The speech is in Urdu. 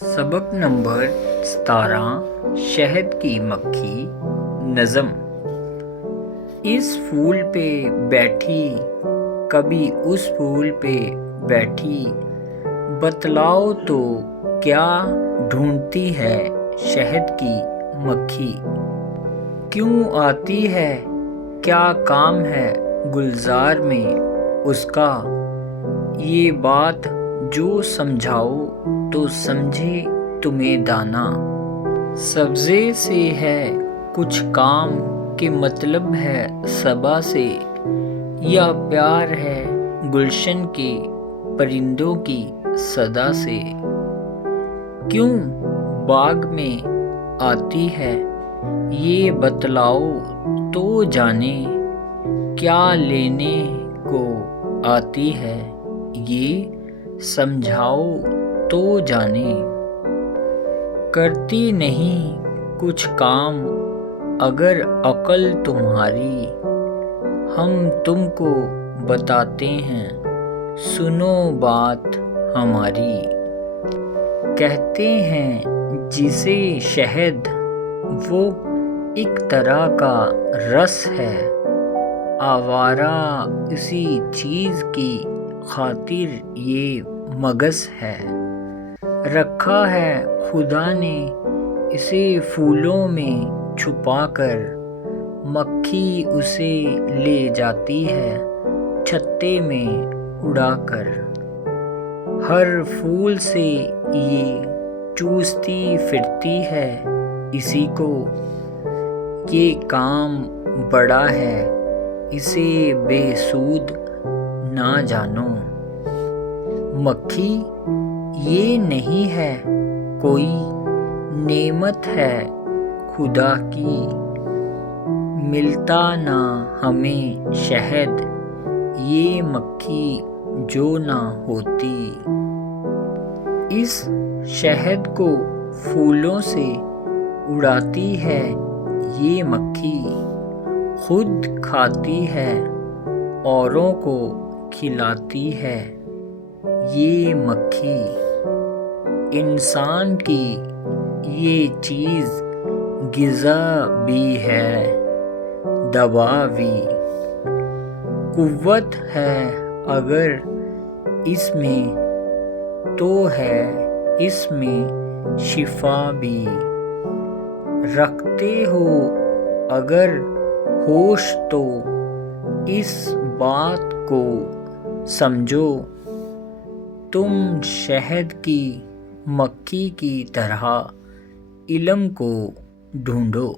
سبق نمبر 17 شہد کی مکھی نظم۔ اس پھول پہ بیٹھی کبھی اس پھول پہ بیٹھی، بتلاؤ تو کیا ڈھونڈتی ہے شہد کی مکھی؟ کیوں آتی ہے، کیا کام ہے گلزار میں اس کا؟ یہ بات جو سمجھاؤ تو سمجھے تمہیں دانا۔ سبزے سے ہے کچھ کام کہ مطلب ہے صبا سے، یا پیار ہے گلشن کے پرندوں کی صدا سے؟ کیوں باغ میں آتی ہے یہ بتلاؤ تو جانے، کیا لینے کو آتی ہے یہ سمجھاؤ تو جانے۔ کرتی نہیں کچھ کام اگر عقل تمہاری، ہم تم کو بتاتے ہیں سنو بات ہماری۔ کہتے ہیں جسے شہد وہ ایک طرح کا رس ہے، آوارہ اسی چیز کی خاطر یہ مگس ہے۔ رکھا ہے خدا نے اسے پھولوں میں چھپا کر، مکھی اسے لے جاتی ہے چھتے میں اڑا کر۔ ہر پھول سے یہ چوستی پھرتی ہے اسی کو، یہ کام بڑا ہے اسے بے سود نہ جانو۔ مکھی یہ نہیں ہے کوئی نعمت ہے خدا کی، ملتا نہ ہمیں شہد یہ مکھی جو نہ ہوتی۔ اس شہد کو پھولوں سے اڑاتی ہے یہ مکھی، خود کھاتی ہے اوروں کو کھلاتی ہے یہ مکھی۔ انسان کی یہ چیز غذا بھی ہے دوا بھی، قوت ہے اگر اس میں تو ہے اس میں شفا بھی۔ رکھتے ہو اگر ہوش تو اس بات کو سمجھو، تم شہد کی مکھی کی طرح علم کو ڈھونڈو۔